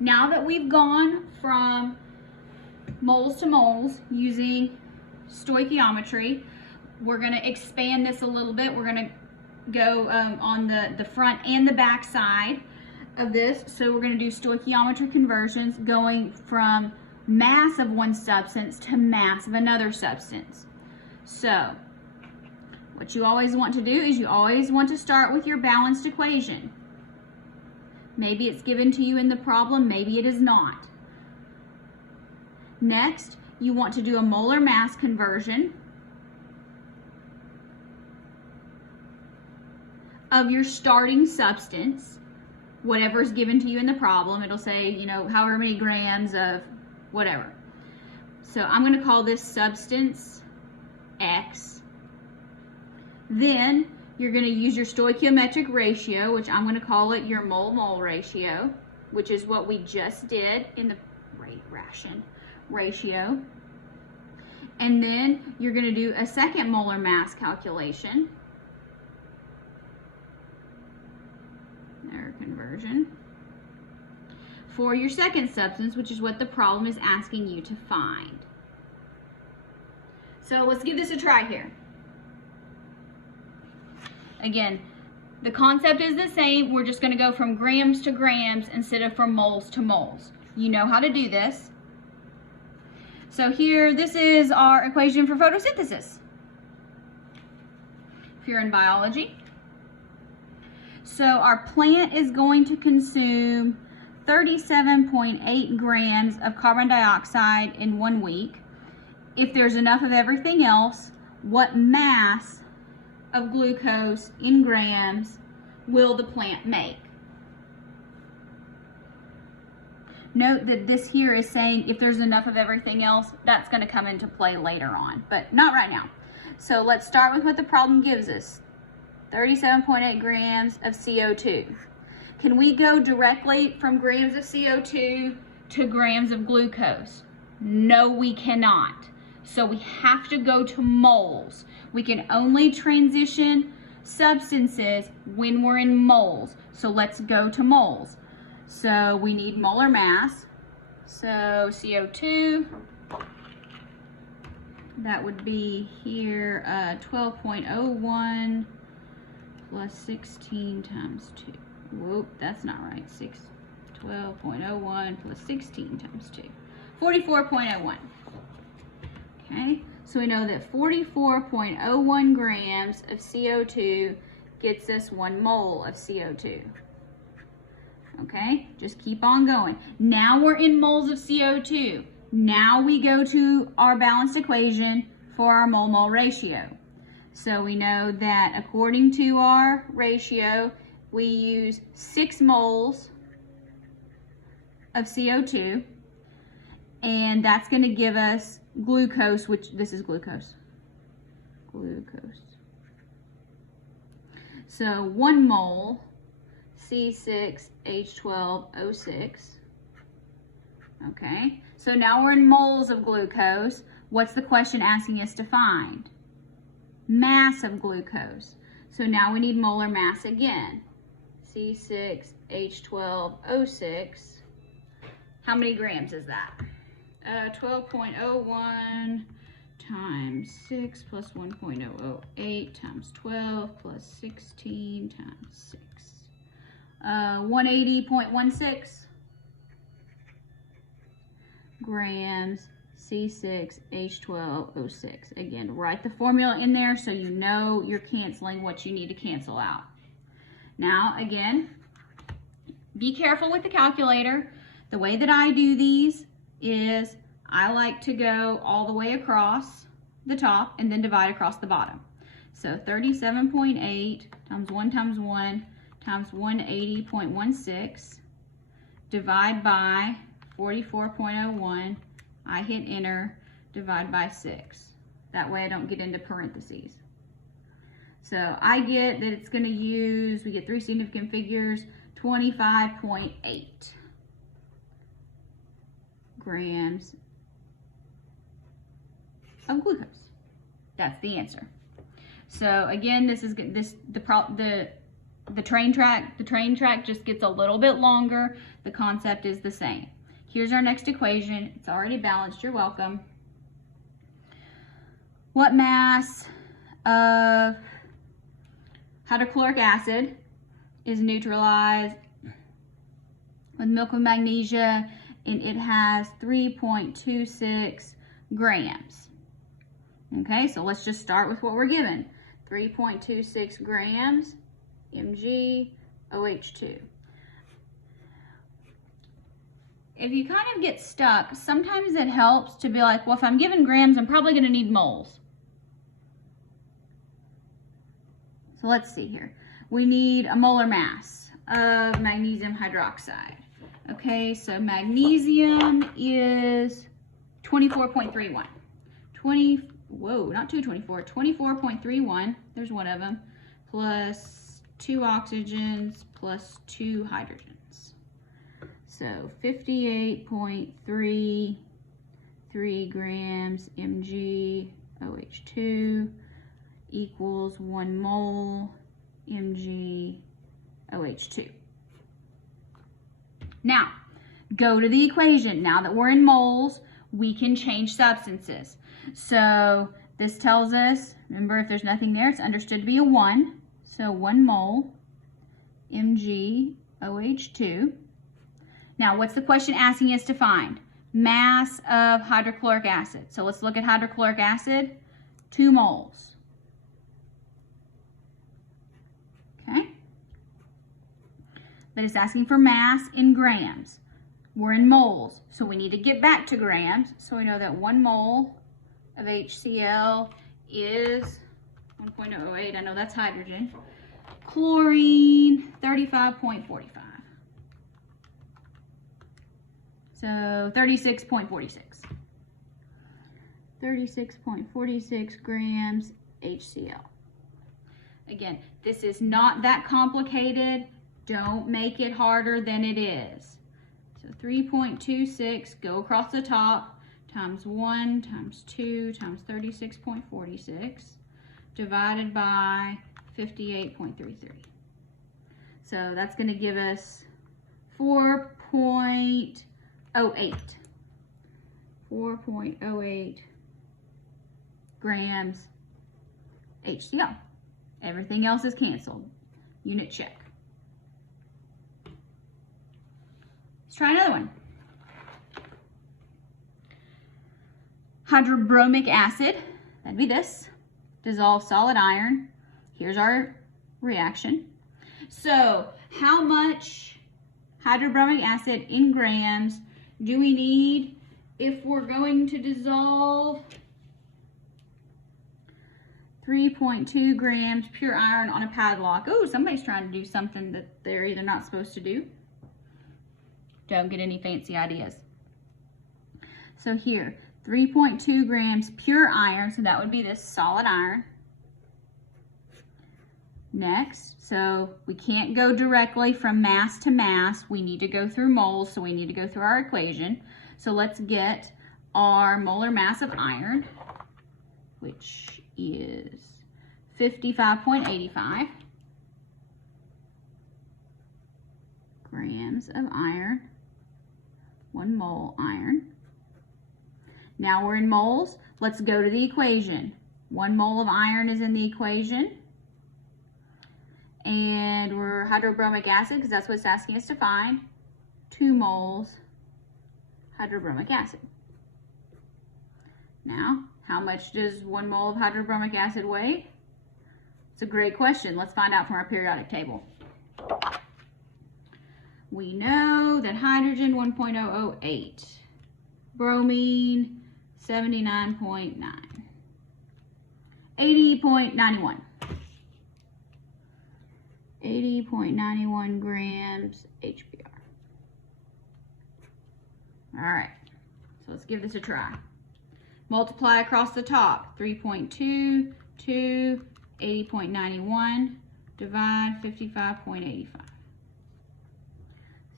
Now that we've gone from moles to moles using stoichiometry, we're going to expand this a little bit. We're going to go on the front and the back side of this. So we're going to do stoichiometric conversions going from mass of one substance to mass of another substance. So what you always want to do is you always want to start with your balanced equation. Maybe it's given to you in the problem, maybe it is not. Next, you want to do a molar mass conversion of your starting substance, whatever is given to you in the problem. It'll say, you know, however many grams of whatever. So I'm going to call this substance X. Then you're going to use your stoichiometric ratio, which I'm going to call it your mole-mole ratio, which is what we just did in the rate ration ratio. And then you're going to do a second molar mass calculation, or conversion, for your second substance, which is what the problem is asking you to find. So let's give this a try here. Again, the concept is the same. We're just going to go from grams to grams instead of from moles to moles. You know how to do this. So here, this is our equation for photosynthesis, if you're in biology. So our plant is going to consume 37.8 grams of carbon dioxide in 1 week. If there's enough of everything else, what mass of glucose in grams will the plant make? Note that this here is saying if there's enough of everything else, that's going to come into play later on, but not right now. So let's start with what the problem gives us. 37.8 grams of CO2. Can we go directly from grams of CO2 to grams of glucose? No, we cannot. So we have to go to moles. We can only transition substances when we're in moles. So let's go to moles. So we need molar mass. So CO2, that would be here 12.01 plus 16 times 2. Whoop, that's not right. 12.01 plus 16 times 2. 44.01. Okay, so we know that 44.01 grams of CO2 gets us 1 mole of CO2. Okay, just keep on going. Now we're in moles of CO2. Now we go to our balanced equation for our mole-mole ratio. So we know that according to our ratio, we use 6 moles of CO2, and that's going to give us glucose, which this is glucose. So 1 mole C6H12O6. Okay, so now we're in moles of glucose. What's the question asking us to find? Mass of glucose. So now we need molar mass again. C6H12O6. How many grams is that? 12.01 times 6 plus 1.008 times 12 plus 16 times 6. 180.16 grams C6H12O6. Again, write the formula in there so you know you're canceling what you need to cancel out. Now, again, be careful with the calculator. The way that I do these is I like to go all the way across the top and then divide across the bottom. So 37.8 times 1 times 1 times 180.16 divide by 44.01. I hit enter, divide by 6. That way I don't get into parentheses. So I get that it's going to use, we get 3 significant figures, 25.8 grams of glucose. That's the answer. So again, this is the the train track just gets a little bit longer. The concept is the same. Here's our next equation. It's already balanced. You're welcome. What mass of hydrochloric acid is neutralized with milk with magnesia, and it has 3.26 grams. Okay, so let's just start with what we're given. 3.26 grams MgOH2. If you kind of get stuck, sometimes it helps to be like, well, if I'm given grams, I'm probably going to need moles. So let's see here. We need a molar mass of magnesium hydroxide. Okay, so magnesium is 24.31. 24.31. There's one of them. Plus 2 oxygens plus 2 hydrogens. So 58.33 grams MgOH2 equals 1 mole MgOH2. Now, go to the equation. Now that we're in moles, we can change substances. So this tells us, remember, if there's nothing there, it's understood to be a 1. So 1 mole MgOH2. Now, what's the question asking us to find? Mass of hydrochloric acid. So let's look at hydrochloric acid. 2 moles. Okay? But it's asking for mass in grams. We're in moles, so we need to get back to grams. So we know that 1 mole of HCl is 1.008. I know that's hydrogen. Chlorine, 35.45. So 36.46. 36.46 grams HCl. Again, this is not that complicated. Don't make it harder than it is. So 3.26, go across the top, times 1 times 2 times 36.46, divided by 58.33. So that's going to give us 4.08. 4.08 grams HCl. Everything else is canceled. Unit check. Let's try another one. Hydrobromic acid, that'd be this, dissolve solid iron. Here's our reaction. So how much hydrobromic acid in grams do we need if we're going to dissolve 3.2 grams pure iron on a padlock? Oh, somebody's trying to do something that they're either not supposed to do. Don't get any fancy ideas. So here, 3.2 grams pure iron, so that would be this solid iron. Next, so we can't go directly from mass to mass. We need to go through moles, so we need to go through our equation. So let's get our molar mass of iron, which is 55.85 grams of iron, 1 mole iron. Now we're in moles. Let's go to the equation. 1 mole of iron is in the equation. And we're hydrobromic acid, because that's what it's asking us to find. 2 moles hydrobromic acid. Now, how much does 1 mole of hydrobromic acid weigh? It's a great question. Let's find out from our periodic table. We know that hydrogen 1.008, bromine 79.9, 80.91. 80.91 grams HBr. All right, so let's give this a try. Multiply across the top, 3.2, 2, 80.91, divide 55.85.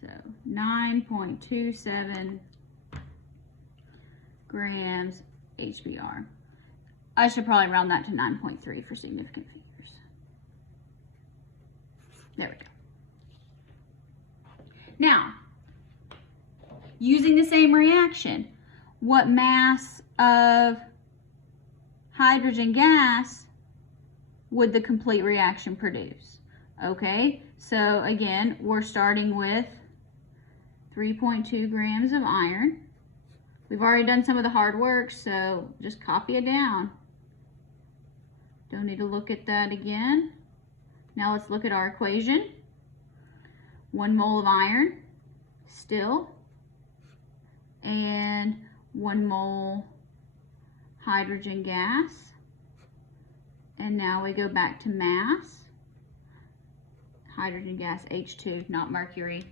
So 9.27 grams HBr. I should probably round that to 9.3 for significant figures. There we go. Now, using the same reaction, what mass of hydrogen gas would the complete reaction produce? Okay, so again, we're starting with 3.2 grams of iron. We've already done some of the hard work, so just copy it down. Don't need to look at that again. Now let's look at our equation. 1 mole of iron, still, and 1 mole hydrogen gas. And now we go back to mass. Hydrogen gas, H2, not mercury.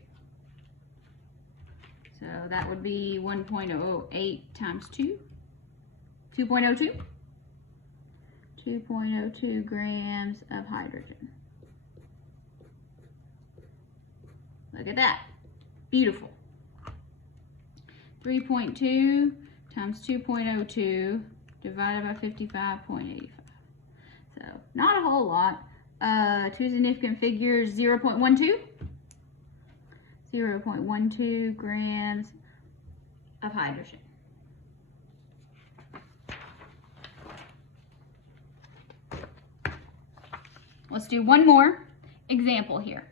So that would be 1.08 times 2, 2.02. 2.02 grams of hydrogen. Look at that. Beautiful. 3.2 times 2.02 divided by 55.85. So not a whole lot. Two significant figures, 0.12. 0.12 grams of hydrogen. Let's do one more example here.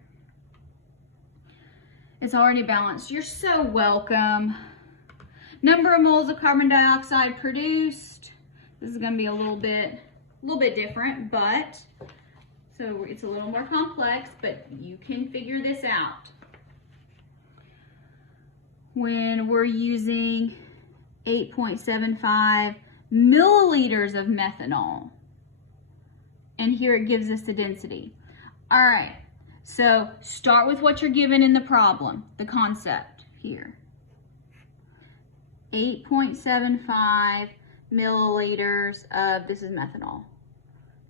It's already balanced. You're so welcome. Number of moles of carbon dioxide produced. This is going to be a little bit different, but so it's a little more complex, but you can figure this out. When we're using 8.75 milliliters of methanol, and here it gives us the density. All right, so start with what you're given in the problem, the concept here. 8.75 milliliters of, this is methanol,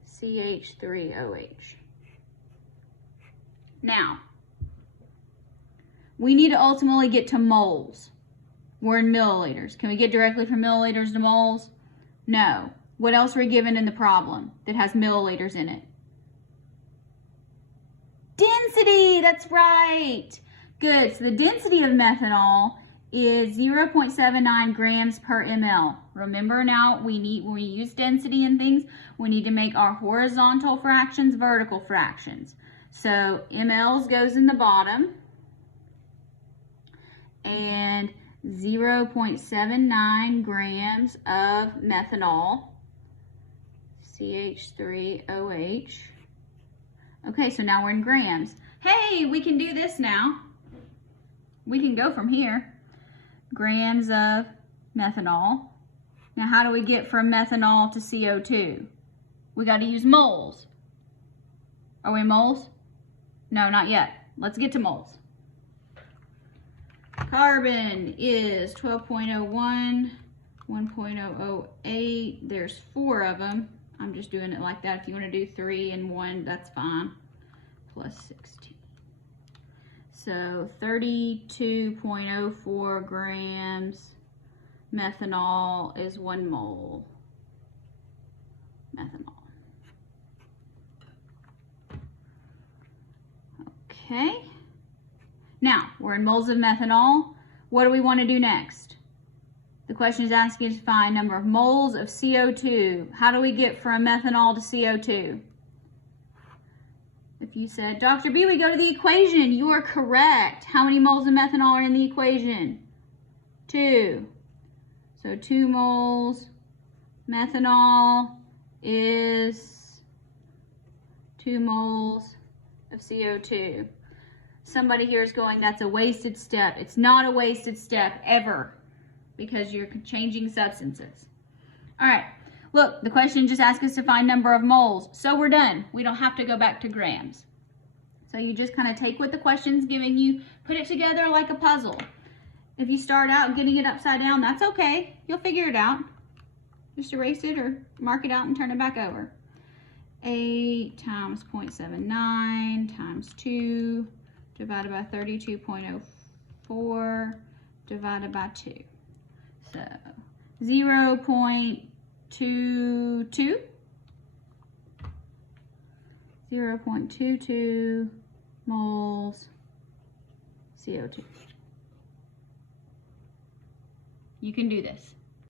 CH3OH. Now, we need to ultimately get to moles. We're in milliliters. Can we get directly from milliliters to moles? No. What else are we given in the problem that has milliliters in it? Density, that's right. Good, so the density of methanol is 0.79 grams per ml. Remember now, when we use density and things, we need to make our horizontal fractions vertical fractions. So mLs goes in the bottom, and 0.79 grams of methanol, CH3OH. Okay, so now we're in grams. Hey, we can do this now. We can go from here. Grams of methanol. Now, how do we get from methanol to CO2? We got to use moles. Are we moles? No, not yet. Let's get to moles. Carbon is 12.01, 1.008. There's 4 of them. I'm just doing it like that. If you want to do 3 and 1, that's fine. Plus 16. So 32.04 grams methanol is 1 mole methanol. Okay. Now, we're in moles of methanol. What do we want to do next? The question is asking us to find number of moles of CO2. How do we get from methanol to CO2? If you said, Dr. B, we go to the equation, you are correct. How many moles of methanol are in the equation? 2. So 2 moles methanol is 2 moles of CO2. Somebody here is going, that's a wasted step. It's not a wasted step ever, because you're changing substances. All right, look, the question just asked us to find number of moles. So we're done. We don't have to go back to grams. So you just kind of take what the question's giving you, put it together like a puzzle. If you start out getting it upside down, that's okay. You'll figure it out. Just erase it or mark it out and turn it back over. 8 times 0.79 times 2 divided by 32.04 divided by 2. So 0.22, 0.22 moles CO2. You can do this.